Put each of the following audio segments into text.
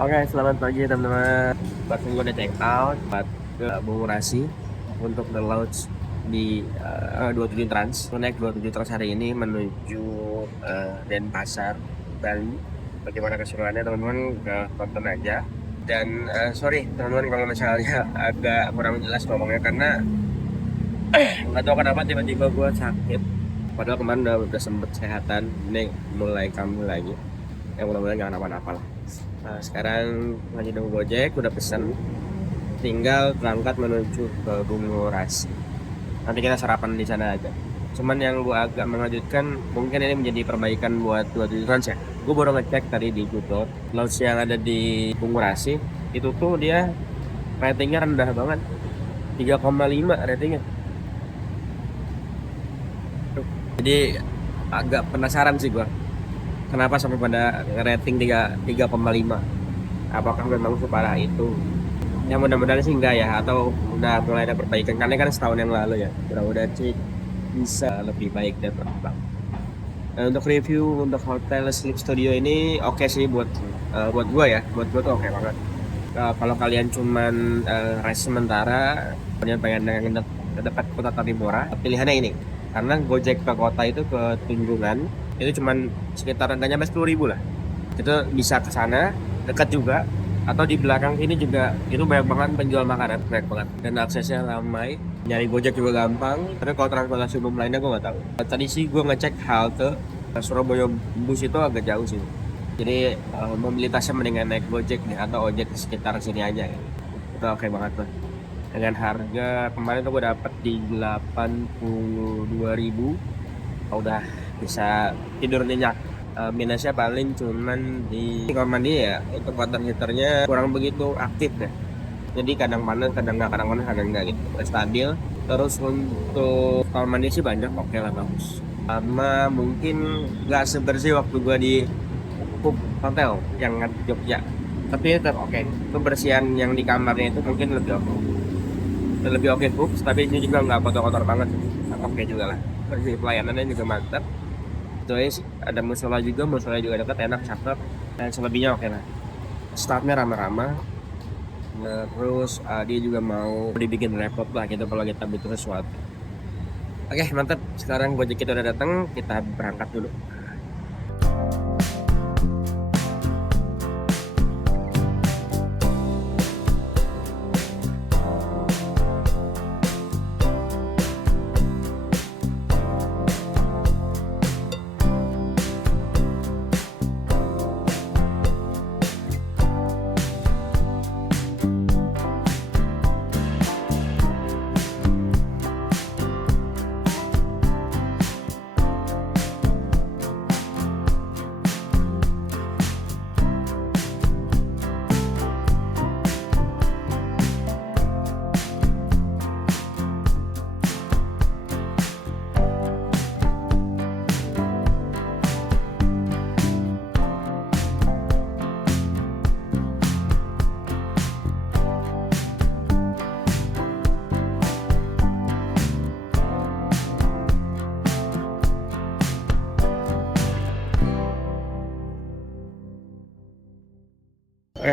Oke, selamat pagi teman-teman. Baru gue udah check out buat ke Bungurasi untuk the launch di 27 Trans. Gue naik 27 Trans hari ini menuju Denpasar, Bali. Bagaimana keseruannya teman-teman, ke tonton aja. Dan sorry teman-teman kalau misalnya agak kurang jelas ngomongnya karena nggak tahu kenapa tiba-tiba gue sakit. Padahal kemarin udah sempet sehatan, ini mulai kambuh lagi. Ya mudah-mudahan jangan apa-apa lah. Nah, sekarang lagi nunggu Gojek, udah pesen. Tinggal berangkat menuju ke Bungurasi. Nanti kita sarapan di sana aja. Cuman yang gua agak mengejutkan, mungkin ini menjadi perbaikan buat 27 Trans ya. Gue baru ngecek tadi di Google, launch yang ada di Bungurasi, itu tuh dia ratingnya rendah banget. 3,5 ratingnya. Jadi agak penasaran sih gua. Kenapa sampai pada rating 3,5? Apakah memang separah itu? Ya mudah-mudahan sih enggak ya, atau udah mulai ada perbaikan karena kan setahun yang lalu ya. Mudah-mudahan sih bisa lebih baik dan berkembang. Nah, untuk review untuk hotel Sleep Studio ini oke sih buat gua ya, buat gua tuh oke banget. Kalau kalian cuman rest sementara, kalian pengen yang dekat kota Tanimura, pilihannya ini. Karena Gojek ke kota itu ke Tunjungan itu cuman sekitar nggak nyampe 10.000 lah. Itu bisa ke sana, dekat juga. Atau di belakang ini juga itu banyak banget penjual makanan, banyak banget. Dan aksesnya ramai, nyari Gojek juga gampang. Tapi kalau transportasi umum lainnya gue nggak tahu. Tadi sih gue ngecek halte Surabaya bus itu agak jauh sih. Jadi mobilitasnya mendingan naik Gojek nih atau ojek di sekitar sini aja ya. Itu oke banget tuh. Dengan harga kemarin tuh gue dapet di 82.000, udah bisa tidur nyenyak. Minusnya paling cuman di kamar mandi ya, untuk water heaternya kurang begitu aktif deh. Jadi kadang panas, kadang panas, kadang enggak gitu. Stabil. Terus untuk kamar mandi sih banyak, oke lah, bagus. Sama mungkin nggak sebersih waktu gua di Pub Hotel yang di Jogja. Tapi tetap oke. Kebersihan yang di kamarnya itu mungkin lebih oke. Lebih oke Pub, tapi ini juga nggak kotor-kotor banget. Oke juga lah. Bersih, pelayanannya juga mantap. Terus ada musola juga dekat, enak, cakep, dan selebihnya oke lah. Staffnya ramah-ramah. Nah, terus dia juga mau dibikin repot lah gitu kalau kita butuh sesuatu. Oke, mantap. Sekarang Gojek kita udah datang, kita berangkat dulu.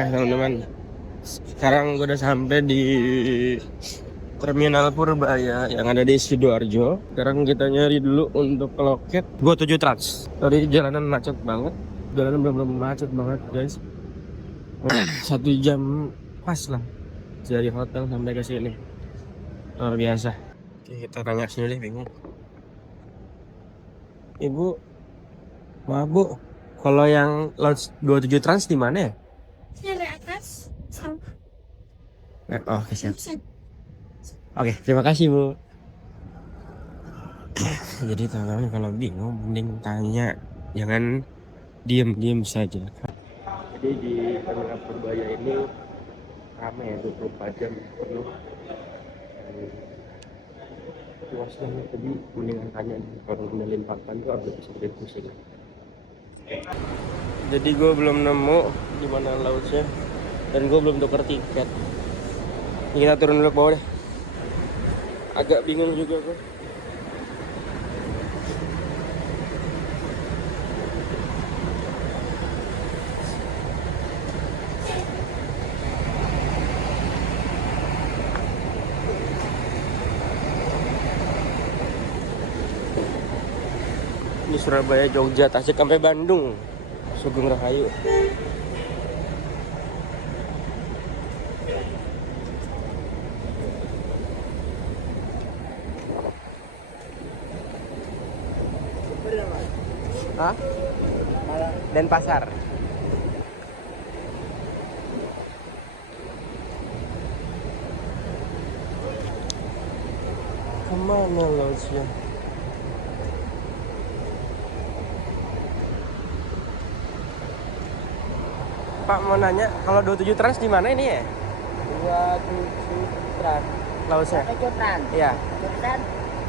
Teman-teman, sekarang gue udah sampai di Terminal Purbaya yang ada di Sidoarjo. Sekarang kita nyari dulu untuk ke loket 27 Trans. Tadi jalanan macet banget. Jalanan benar-benar macet banget, guys. 1 jam pas lah dari hotel sampai ke sini. Luar biasa. Oke, kita tanya sini deh, bingung. Ibu, maaf Bu, kalau yang launch 27 Trans di mana ya? Dari atas sama Oke, siap. Oke, terima kasih Bu. Jadi teman-teman kalau bingung mending tanya, jangan diem saja. Jadi di Terminal Purbaya ini ramai ya, 24 jam penuh. Luas banget, jadi mendingan tanya kalau ngendalin papan tuh agak sedikit pusing. Jadi gue belum nemu di mana lautnya dan gue belum tukar tiket. Ini kita turun dulu ke bawah deh. Agak bingung juga gue. Surabaya, Jogja, Tasik sampai Bandung. Sugeng Rahayu. Hah? Denpasar. Kemana lodge-nya? Pak mau nanya, kalau 27 Trans di mana ini ya? 27 Trans. Lodge-nya? Trans. Iya, Trans.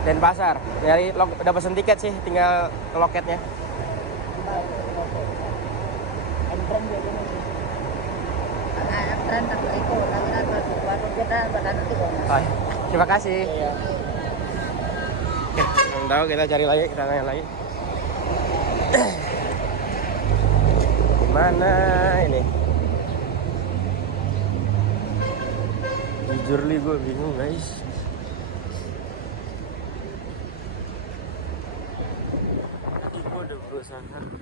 Denpasar. Dari udah pesen tiket sih, tinggal ke loketnya. Entran dia ini. Entran tak itu, baru kita nanti. Oh, terima kasih. Iya. Oke, yang tahu kita cari lagi, kita nanya lagi. Gimana ini? Jujur li gue bingung guys. Tadi gue udah berusaha nyari,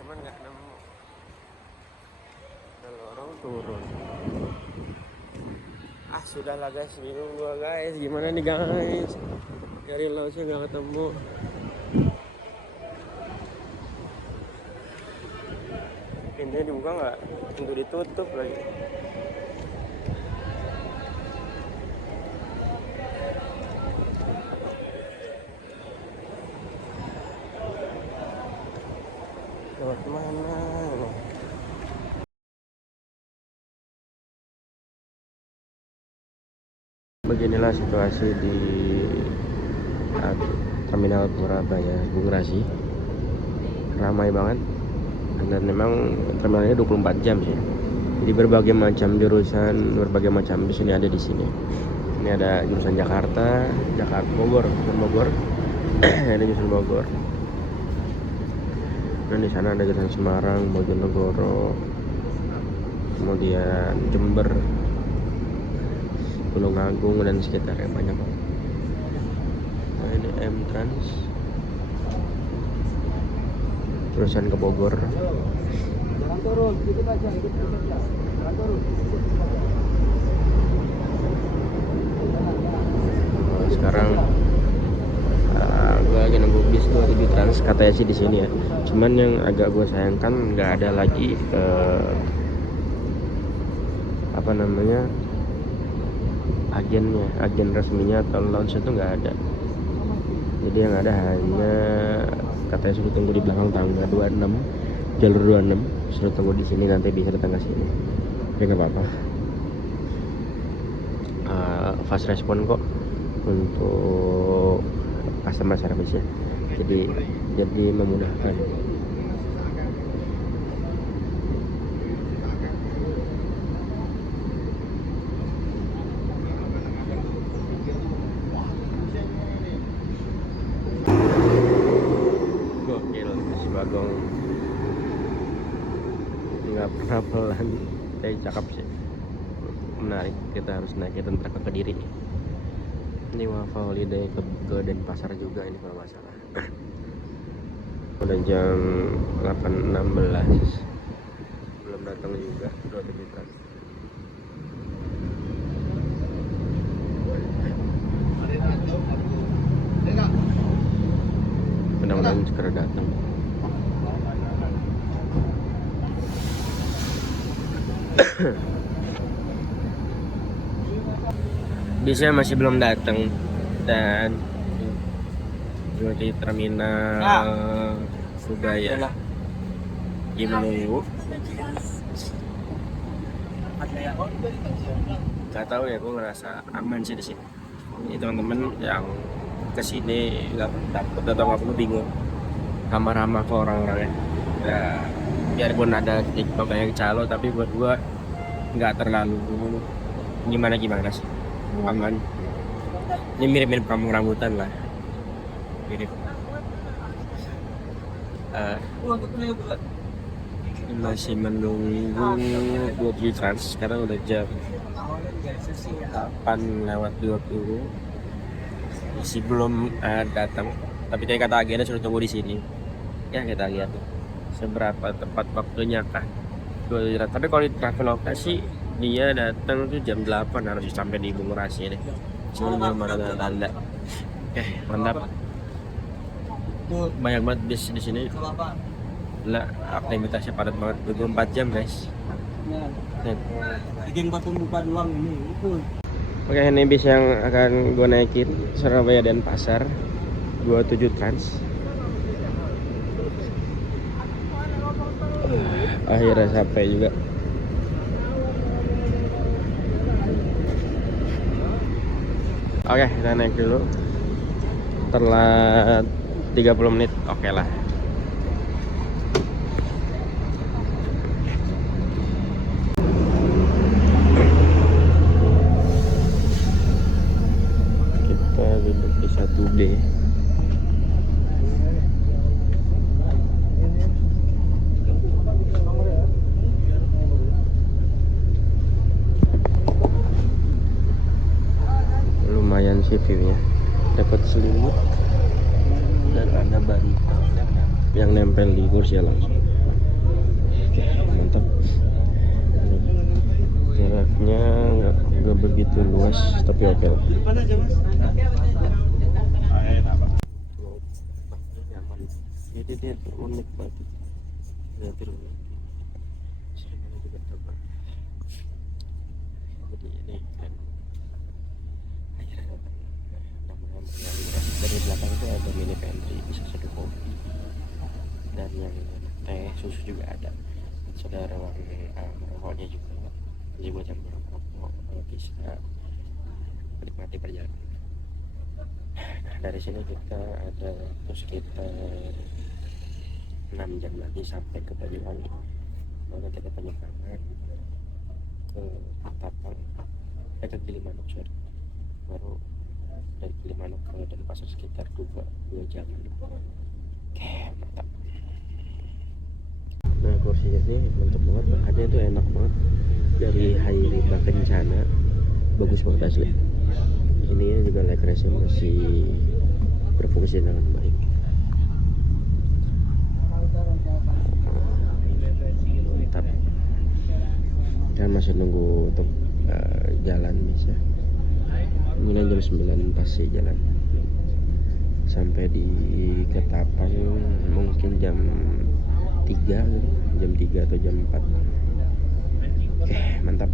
cuman nggak nemu. Ada lorong turun. Ah sudahlah guys, bingung gue guys. Gimana nih guys? Cari lodge-nya nggak ketemu. Pintunya dibuka nggak? Pintu ditutup lagi. Lewat mana? Beginilah situasi di Terminal Surabaya Bung Rasi. Ramai banget. Dan memang terminalnya 24 jam sih. Jadi berbagai macam jurusan, berbagai macam bis ini ada di sini. Ini ada jurusan Jakarta, Bogor, ada jurusan Bogor. Dan di sana ada jurusan Semarang, Bojonegoro, kemudian Jember, Tulungagung dan sekitarnya banyak. Nah, ini M-Trans. Jurusan ke Bogor. Jangan turun, dikit aja, Jangan turun. Sekarang gue lagi nunggu bis 27 Trans katanya sih di sini ya. Cuman yang agak gue sayangkan nggak ada lagi agen resminya atau launch itu nggak ada. Jadi yang ada hanya katanya suruh tunggu di belakang tangga 26, jalur 26, suruh tunggu di sini nanti bisa datang ke sini. Tapi nggak apa-apa. Fast respon kok untuk customer service ya. Jadi memudahkan. Gokil si Bagong, nggak pernah pelan, tapi cakep sih, menarik. Kita harus naik tentara ke Kediri. Ini Wafa Holiday ke Denpasar juga ini kalau nggak salah. Udah jam 8.16, belum datang juga 27 Trans. Mudah-mudahan segera datang. Bisnya masih belum datang dan di terminal Surabaya lagi menunggu. Gak tahu ya, gue ngerasa aman sih di sini. Ini teman-teman yang kesini nggak takut atau nggak perlu bingung, ramah-ramah ke orang-orangnya. Ya, biarpun ada TikTok yang calo, tapi buat gue nggak terlalu gimana sih. Aman. Ini mirip-mirip kampung rambutan lah. Mirip. Masih menunggu 27 Trans. Sekarang udah jam 8:20. Masih belum datang. Tapi tadi kata agennya suruh tunggu di sini. Ya kita lihat seberapa tepat waktunya kah. Tapi kalau di Traveloka sih dia datang tuh jam 8 harus sampai di Bungurasi ini. Cuma belum ada tanda. Oke, mantap. Banyak banget bis di sini. Lah, aktivitasnya padat banget 24 jam, guys. Geng batu buka doang ini. Oke, ini bis yang akan gue naikin Surabaya dan Pasar 27 Trans. Akhirnya sampai juga. Oke, kita naik dulu. Telat 30 menit, oke lah. Kita duduk di 1B. Lumayan sih view-nya. Dapat selimut dan ada bantal yang nempel di kursi langsung. Oke, mantap. Jaraknya nggak begitu luas tapi oke lah. Ini dia unik banget. Lihat dulu. Sebenarnya juga tebal. Jadi ini kan dari belakang itu ada mini pantry, bisa seduh kopi dan yang teh susu juga ada. Sudah ruang merokoknya juga, jadi buat yang merokok bisa menikmati perjalanan. Nah, dari sini kita ada sekitar 6 jam lagi sampai ke Banyuwangi. Lalu kita penyeberangan ke Tapang, ke Gilimanuk, sorry. Baru dari Gilimanuk ke Denpasar sekitar 2 jam. Oke, mantap. Nah, kursinya sih mantap banget, bahannya itu enak banget dari Hairiba Kencana, bagus banget asli. Ini juga legrasnya masih berfungsi dengan baik. Mantap. Dan masih nunggu untuk jalan bisa. Ini jam 9 pasti jalan. Sampai di Ketapang mungkin jam 3 atau jam 4. Oke, mantap.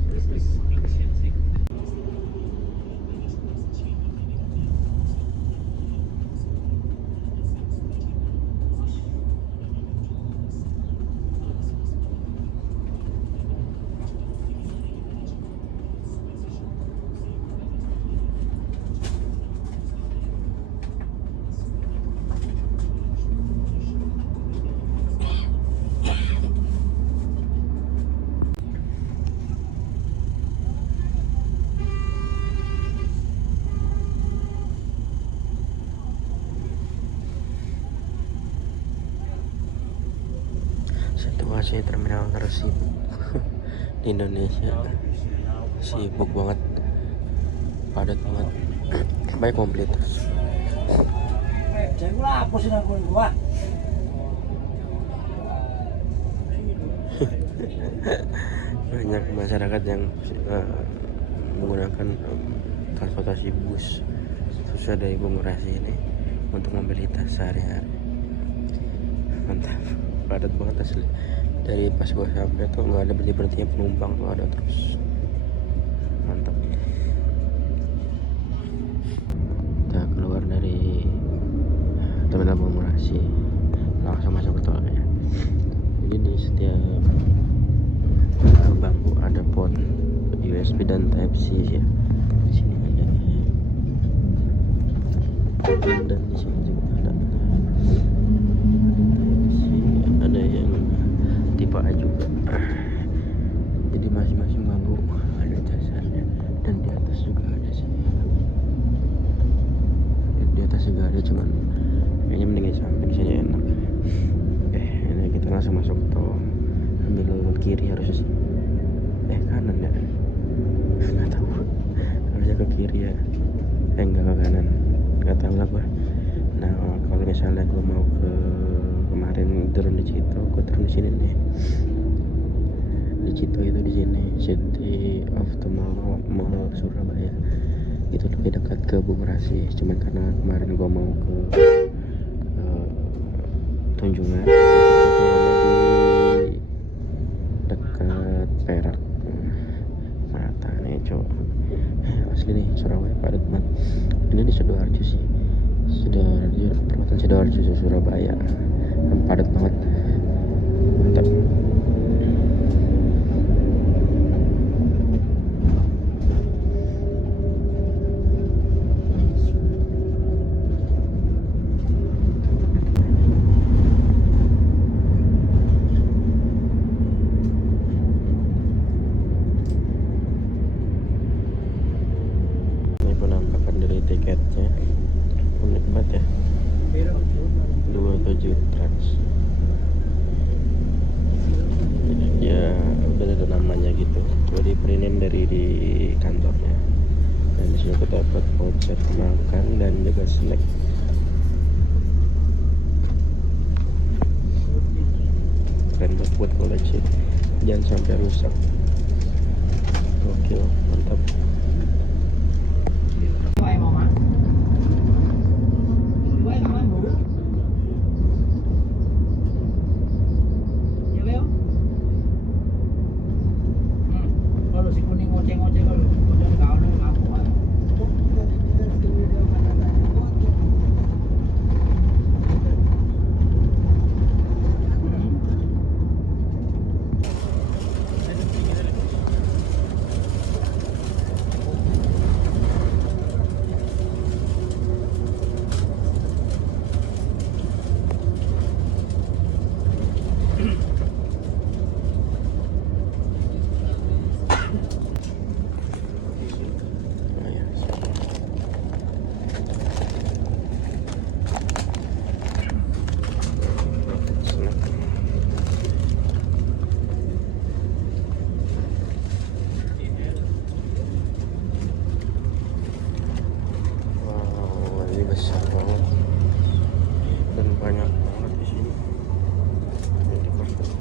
Situasi terminal tersibuk di Indonesia, sibuk banget, padat banget, baik komplit. Banyak masyarakat yang menggunakan transportasi bus sesuai dari Bungurasi ini untuk mobilitas sehari-hari. Mantap, padat banget asli. Dari pas gua sampai tuh nggak ada berhenti penumpang tuh, ada terus. Mantap. Kita keluar dari terminal Bungurasi, langsung masuk ke tol ya. Jadi di setiap bangku ada port USB dan Type C ya. Di sini ada, dan di sini juga ada Type C, ada yang tipe A juga. Jadi masing-masing bangku ada casannya, dan di atas juga ada sih. Di atas juga ada, cuman kayaknya mending samping sini enak. Ini kita langsung masuk tol, ambil kiri harusnya sih. Kanan ya, nggak tahu, harusnya ke kiri ya, enggak ke kanan, nggak tahu lah gua. Nah, kalau misalnya gue mau ke kemarin turun di Cito, gue turun di sini nih. Di Cito itu di sini City of Tomorrow Mall Surabaya. Itu lebih dekat ke Bung Rasi. Cuman karena kemarin gue mau ke Tunjungan, itu turunnya di dekat Perak. Rata nih cowok. Asli nih Surabaya padat banget. Ini di Sidoarjo sih. Perempatan Sidoarjo Surabaya. Padat banget. Mantap. Ini penampakan dari tiketnya unik banget ya, 27 trans. Ya udah ada namanya gitu, gue di printin dari di kantornya. Dan disitu aku dapat voucher makan dan juga snack. Keren banget buat koleksi, jangan sampai rusak. Gokil, mantap. Kalau si kuning ngoceh-ngoceh kalau udah kawan ngaku aja. Oh ya, snack. Wow, ini besar banget dan banyak banget di sini. Ini perfect.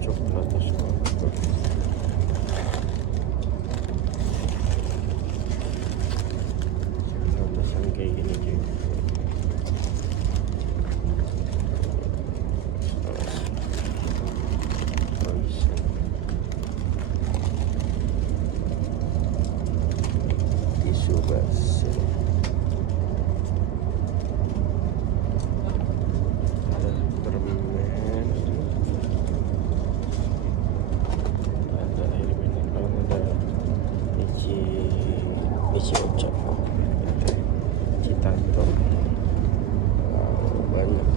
Coklat atasan kayak gini cuy. Tisu basah. Ada permen, ada air mineral, ada Ichi Ocha, Citanto. Wow, banyak.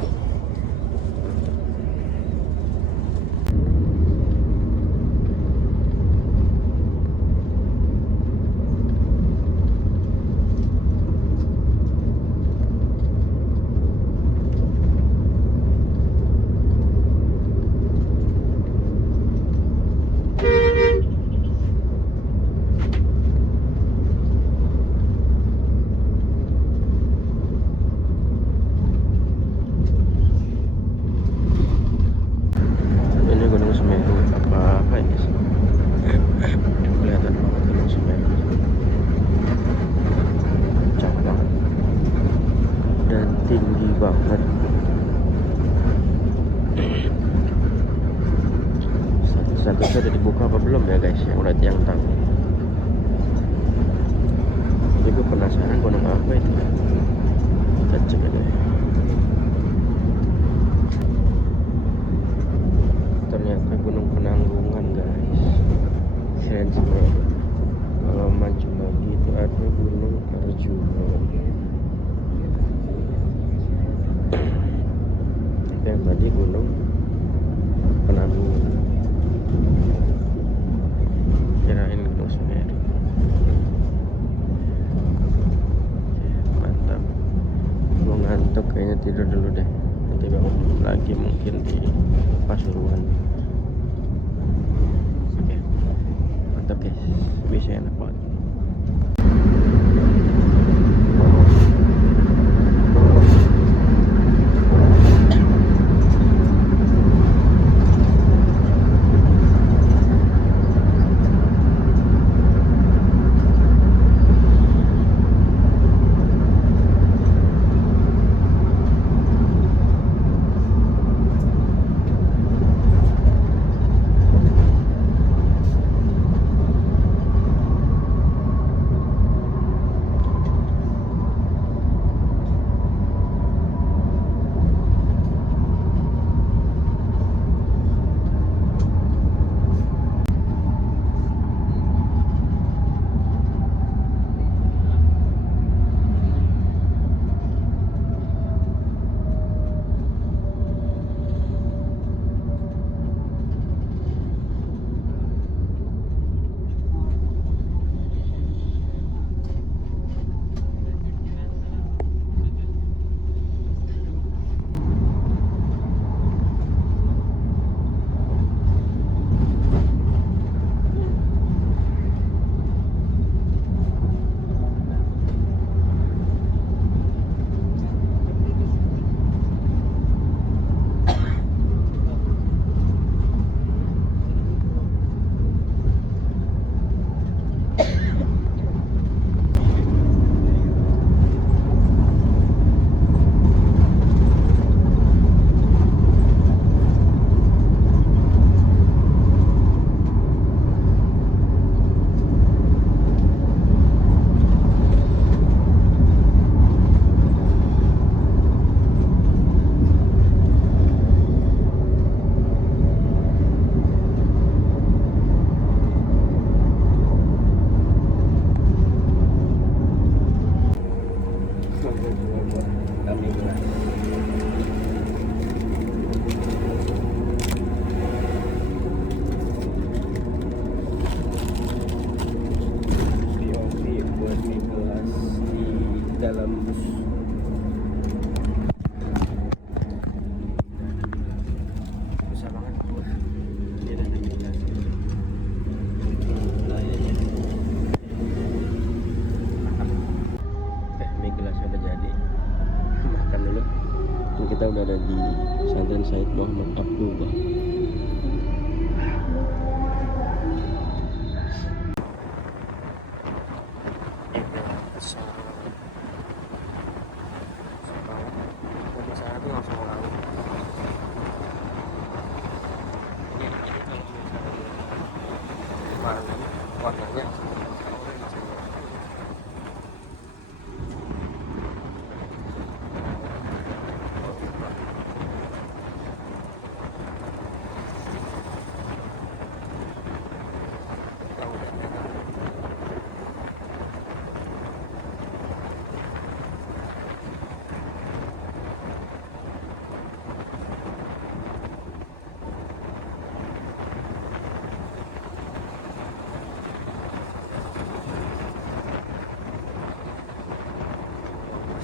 Ini Gunung Semeru apa ini sih? Kelihatan banget Gunung Semeru. Jauh banget dan tinggi banget. Statusnya udah dibuka apa belum ya guys, yang udah tiang tahu. Tapi gue penasaran gunung apa itu. Kita cek aja. Ternyata Gunung Penanggungan guys. Keren Semeru. Kalau maju lagi itu ada Gunung Arjuna. Yang tadi Gunung Penanggungan. Kirain Gunung Semeru. Mantap. Gue ngantuk kayaknya, tidur dulu deh. Nanti bangun lagi mungkin di Pasuruan. bisa enak banget. Kita udah ada di Pesantren Said Muhammad Abdullah. Warnanya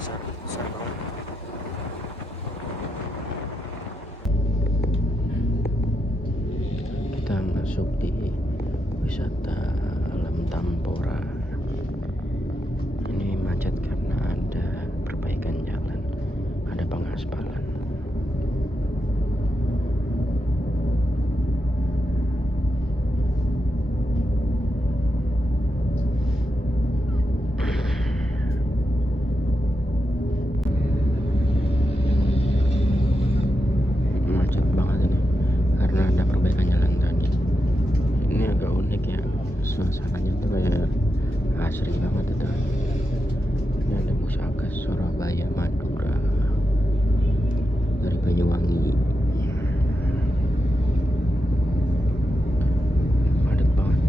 besar banget. Kita masuk di wisata Alam Tampora. Ini macet karena ada perbaikan jalan, ada pengaspalan. Macet banget ini karena ada perbaikan jalan tadi. Ini agak unik ya, suasananya tuh kayak asri banget itu. Ini ada Musaka Surabaya Madura dari Banyuwangi. Padat banget.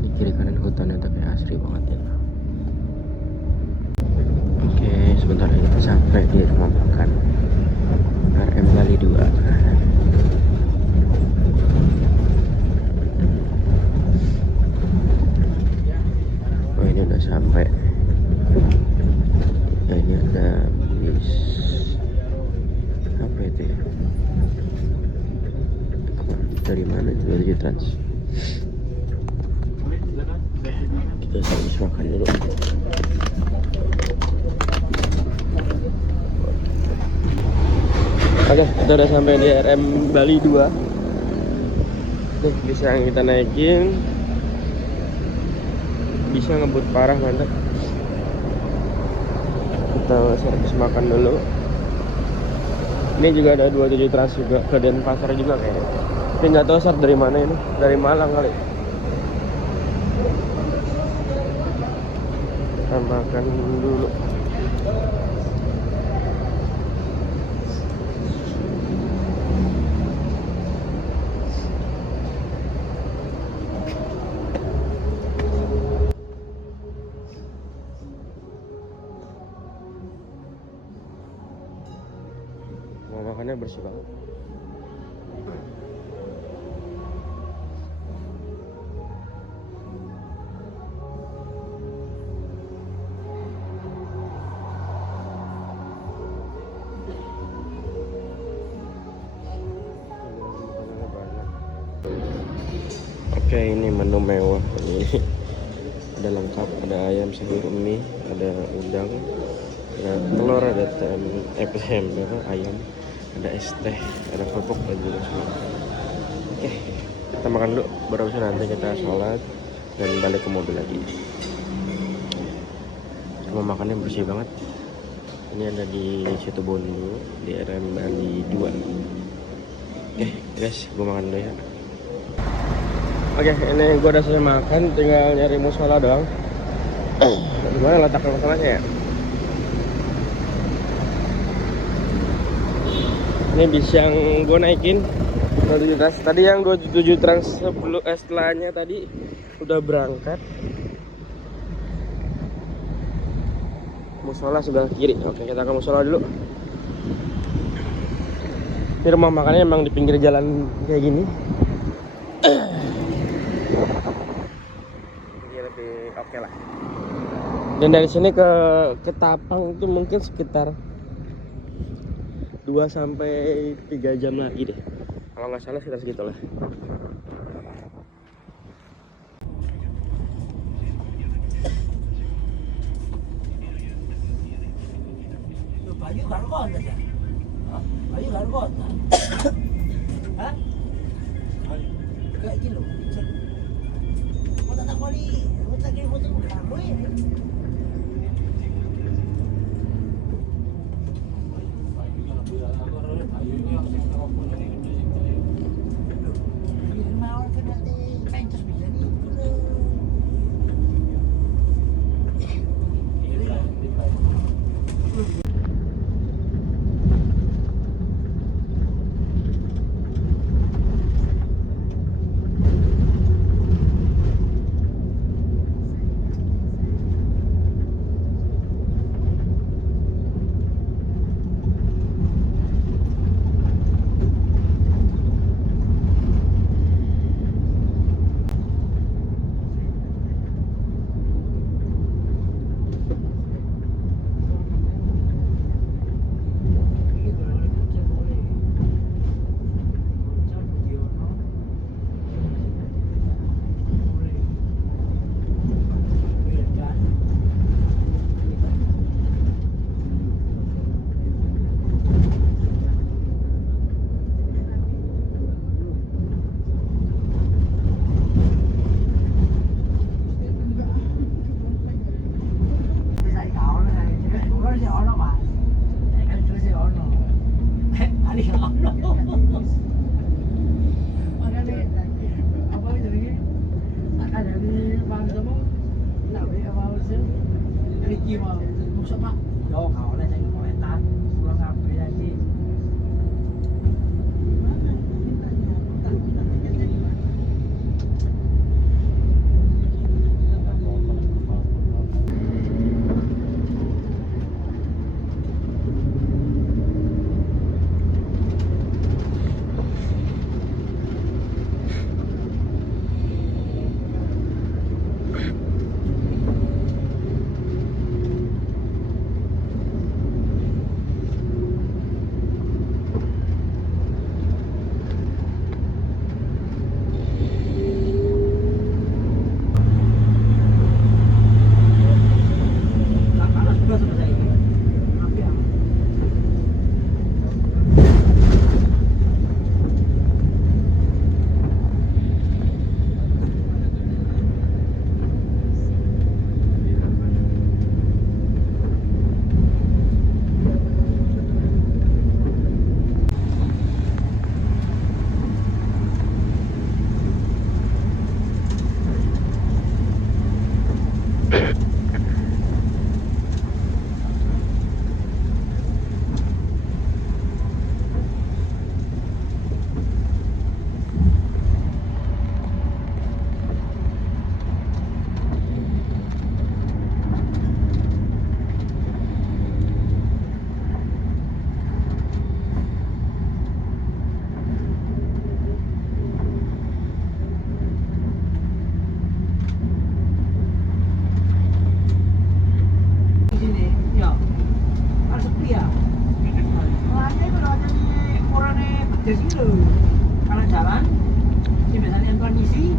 Di kiri kanan hutan itu kayak asri banget ya. Oke, sebentar lagi kita sampai di rumah makan RM Bali 2. Oh, ini udah sampai. Ya, ini ada bis apa itu ya? Apa? Dari mana itu? Dari Trans. Terus habis makan dulu. Oke, kita udah sampai di RM Bali 2. Nih, bisa yang kita naikin. Bisa ngebut parah, mantap. Kita habis makan dulu. Ini juga ada 27 Trans juga, ke Denpasar juga kayaknya. Tapi nggak tahu start dari mana ini, dari Malang kali. Kita makan dulu. Mau makannya bersih banget. Oke, ini menu mewah ini. Ada lengkap, ada ayam sayur mie, ada udang, ada telur, ada ayam, ada es teh, ada kerupuk dan juga semua. Oke, kita makan dulu, baru bisa nanti kita sholat dan balik ke mobil lagi. Rumah makannya bersih banget. Ini ada di Situbondo, di RM Bali 2. Oke guys, gue makan dulu ya. Oke, ini gue udah selesai makan, tinggal nyari musola doang. Gimana letak musolanya ya? Ini bis yang gue naikin 27 Trans. Tadi yang 27 Trans sebelum setelahnya tadi udah berangkat. Musola sebelah kiri. Oke, kita ke musola dulu. Ini rumah makannya emang di pinggir jalan kayak gini. Jadi lebih oke lah. Dan dari sini ke Ketapang itu mungkin sekitar 2 sampai 3 jam lagi deh. Kalau nggak salah sekitar segitulah. Bayu gargot aja. Bayu gargot. Hah? Kayak gitu. Mau tak kali, mau tak kali foto kamu ini. Di sini, ya. Kan sepi ya. Soalnya itu ada orangnya pedes gitu. Karena jalan, si biasanya yang kondisi.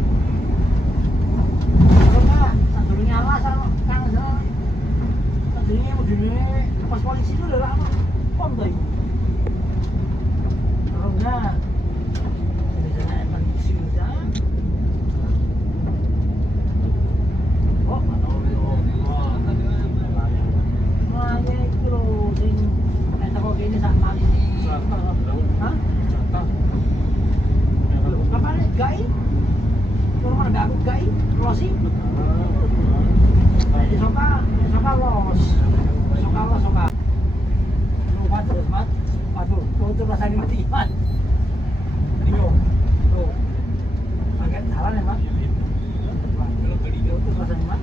Kalau enggak, satu nyala sama kan jalan. Tadinya udah pas polisi itu udah lama. Pom tuh. Kalau enggak, si biasanya yang kondisi udah. Oh, makanya itu loh, sing kok gini sama ini. Hah? Kapan gai? Kurang ada aku gai, closing. Jadi soka los. Soka. Lupa terus, Mat. Aduh, itu rasanya mati, Mat. Ini tuh. Agak jalan ya, Mat. Itu rasanya, Mat.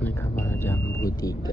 Ini kapal Jambu 3.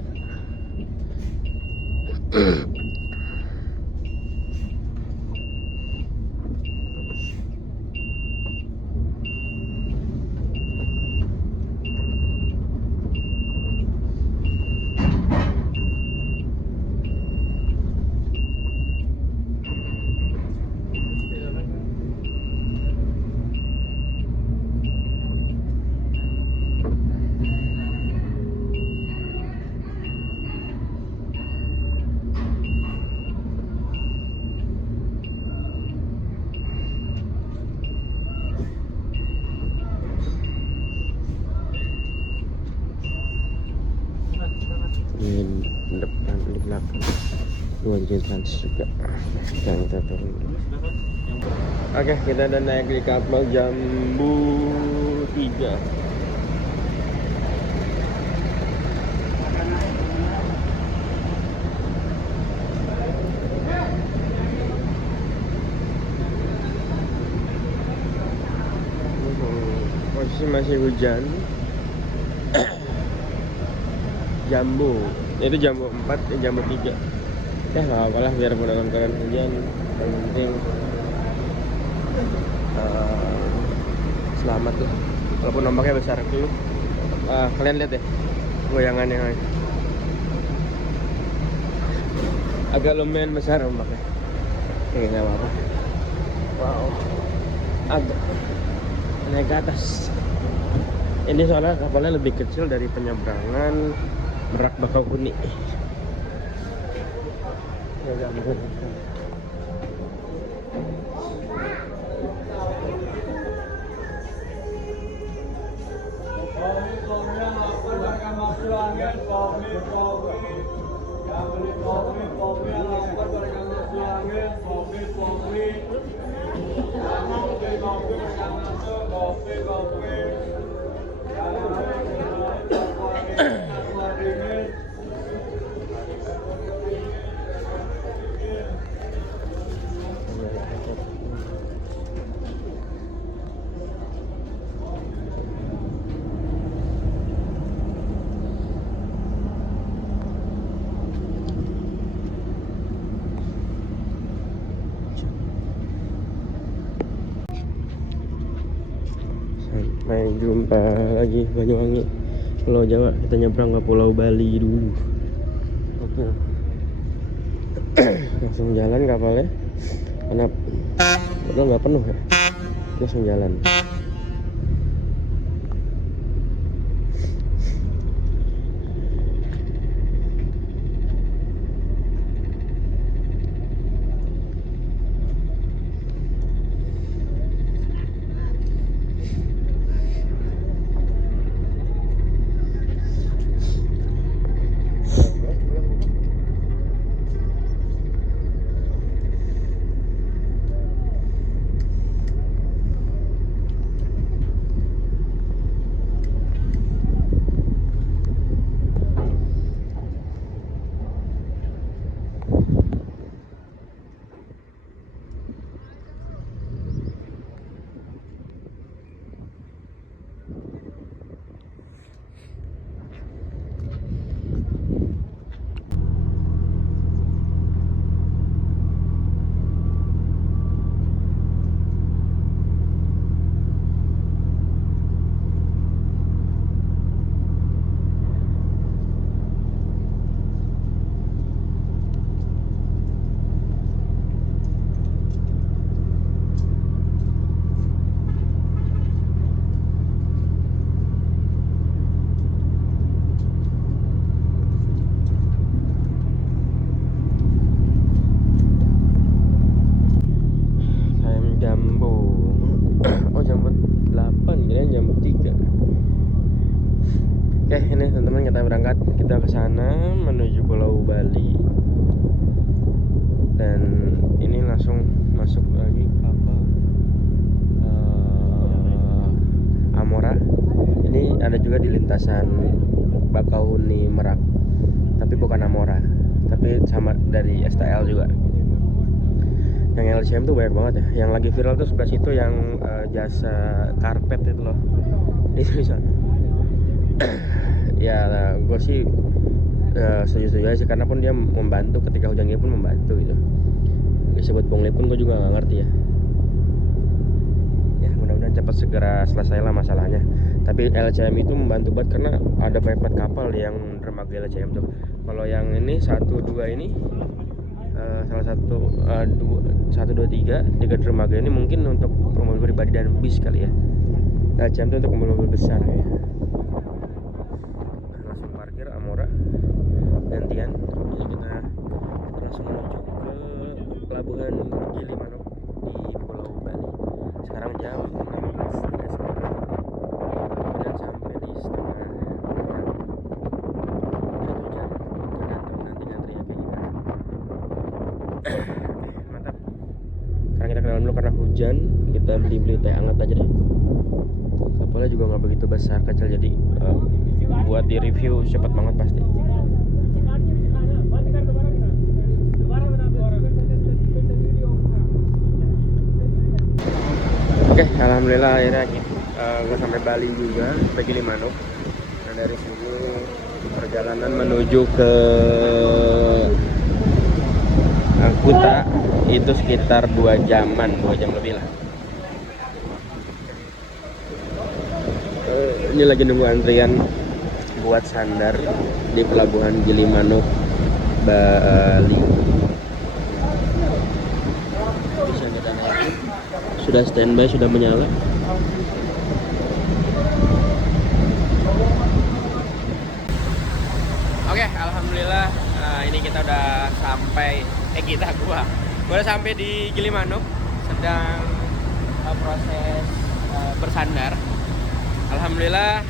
Di depan, di belakang dua trans juga. Sekarang kita turun dulu. Oke, kita udah naik di kapal Jambu 3. Posisi masih hujan. Jambu, itu Jambu 4, Jambu 3. Ya nggak apa lah, biar menggunakan kalian hujan. Yang penting selamat lah. Walaupun ombaknya besar dulu. Kalian lihat ya goyangannya, agak lumayan besar ombaknya. Oke, nggak apa-apa. Wow, agak naik ke atas. Ini soalnya kapalnya lebih kecil dari penyeberangan Merak Bakauheni. Ya, jumpa lagi Banyuwangi, Pulau Jawa. Kita nyebrang ke Pulau Bali dulu. Oke. Langsung jalan kapalnya. Karena udah nggak penuh ya. Langsung jalan. Oke, ini teman-teman kita berangkat. Kita ke sana menuju Pulau Bali. Dan ini langsung masuk lagi kapal Amora. Ini ada juga di lintasan Bakauheni Merak. Tapi bukan Amora, tapi sama dari STL juga. Yang LCM tuh banyak banget ya. Yang lagi viral tuh sebelah situ yang jasa karpet itu loh. Itu di sana. Ya, gue sih setuju-setuju aja sih, karena pun dia membantu ketika hujan gini pun membantu gitu. Disebut pungli pun gue juga nggak ngerti ya. Ya mudah-mudahan cepat segera selesai lah masalahnya. Tapi LCM itu membantu banget karena ada banyak banget kapal yang dermaga LCM tuh. Kalau yang ini 1, 2 ini salah satu 1, 2, 3 dermaga ini mungkin untuk mobil pribadi dan bis kali ya. LCM itu untuk mobil-mobil besar ya. Langsung parkir Amora gantian. Ini kita langsung menuju ke pelabuhan Gilimanuk di Pulau Bali. Sekarang jam 16.30 dan sampai di setengah 1 jam, tergantung nanti ngantrinya kayak gimana. Mantap. Sekarang kita ke dalam dulu karena hujan. Kita beli teh hangat aja deh. Kapalnya juga nggak begitu besar, kecil, jadi buat di review cepat banget pasti. Oke, alhamdulillah akhirnya gue sampai Bali juga, sampai Gilimanuk. Nah dari sini perjalanan menuju ke Kuta itu sekitar 2 jam lebih lah. Ini lagi nunggu antrian buat sandar di pelabuhan Gilimanuk, Bali. Sudah standby, sudah menyala. Oke, alhamdulillah ini kita udah sampai. Gua udah sampai di Gilimanuk, sedang proses bersandar. Alhamdulillah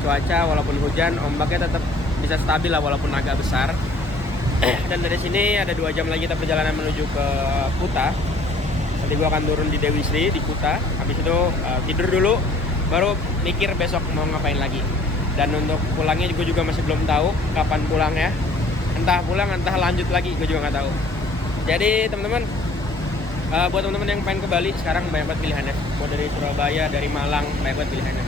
cuaca walaupun hujan, ombaknya tetap bisa stabil lah walaupun agak besar. Dan dari sini ada 2 jam lagi kita perjalanan menuju ke Kuta. Nanti gua akan turun di Dewi Sri di Kuta. Habis itu tidur dulu, baru mikir besok mau ngapain lagi. Dan untuk pulangnya gue juga masih belum tahu kapan pulangnya. Entah pulang, entah lanjut lagi, gue juga nggak tahu. Jadi teman-teman, buat teman-teman yang pengen ke Bali sekarang banyak banget pilihannya. Mau dari Surabaya, dari Malang, banyak banget pilihannya.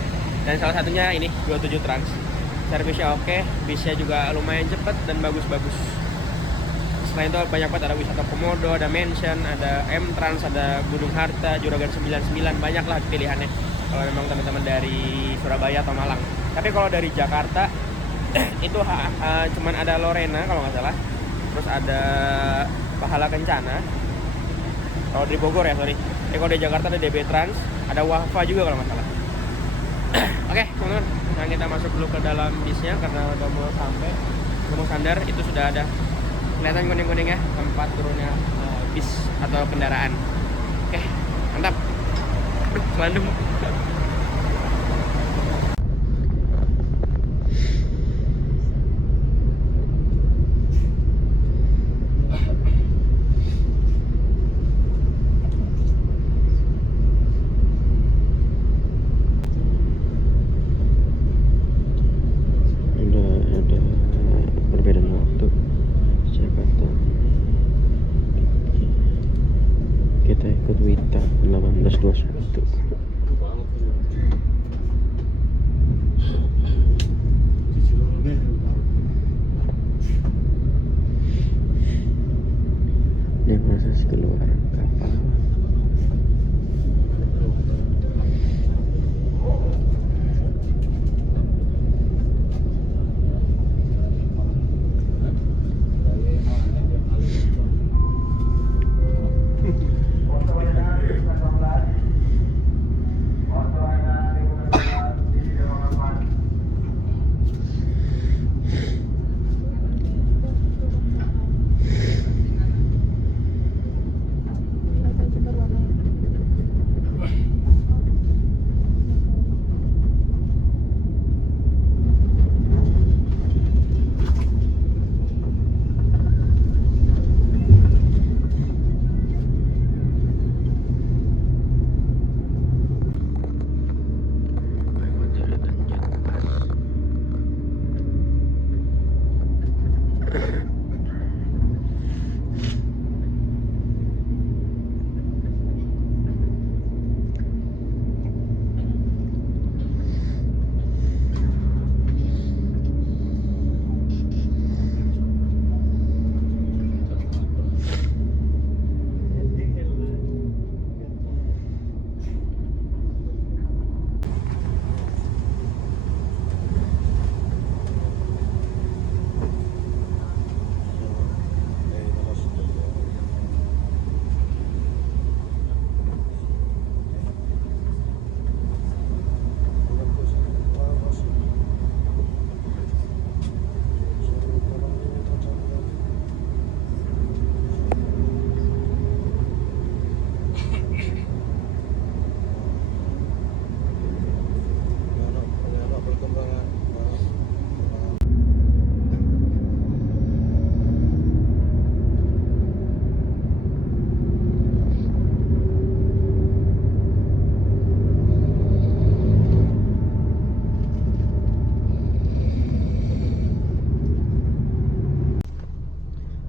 Dan salah satunya ini 27 Trans. Servisnya oke, bisnya juga lumayan cepet dan bagus-bagus. selain itu banyak banget, ada wisata komodo, ada mansion, ada M-Trans, ada Gunung Harta, Juragan 99, banyak lah pilihannya kalau memang teman-teman dari Surabaya atau Malang. Tapi kalau dari Jakarta itu cuman ada Lorena kalau nggak salah, terus ada Pahala Kencana. Kalau di Bogor ya, sorry. Kalau di Jakarta ada DB Trans, ada Wafa juga kalau nggak salah. Oke, teman-teman, sekarang kita masuk dulu ke dalam bisnya karena udah mau sampai, udah mau sandar. Itu sudah ada kelihatan kuning-kuningnya tempat turunnya bis atau kendaraan. Oke, mantap. Selandung. Ada perbedaan waktu Jakarta. Kita ikut Wita 1821. Ini proses keluar kapal.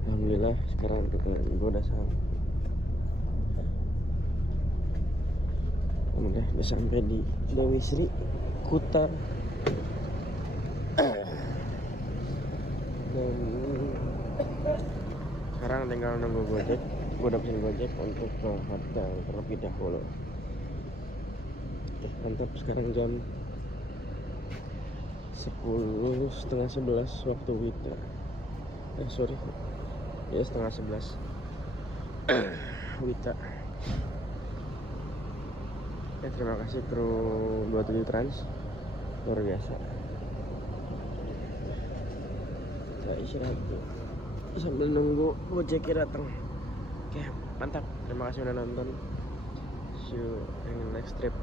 Alhamdulillah sekarang gue udah sampai di Domisri Kuta. Dan sekarang tinggal nunggu Gojek. Gue udah pesen Gojek untuk ke hotel terlebih dahulu. Mantap, sekarang jam 10:30 waktu Wita. Ya 10:30 Wita. Terima kasih kru 27 Trans, luar biasa. Saya istirahat sambil nunggu Gojeknya datang. Oke, mantap. Terima kasih udah nonton. See you in the next trip.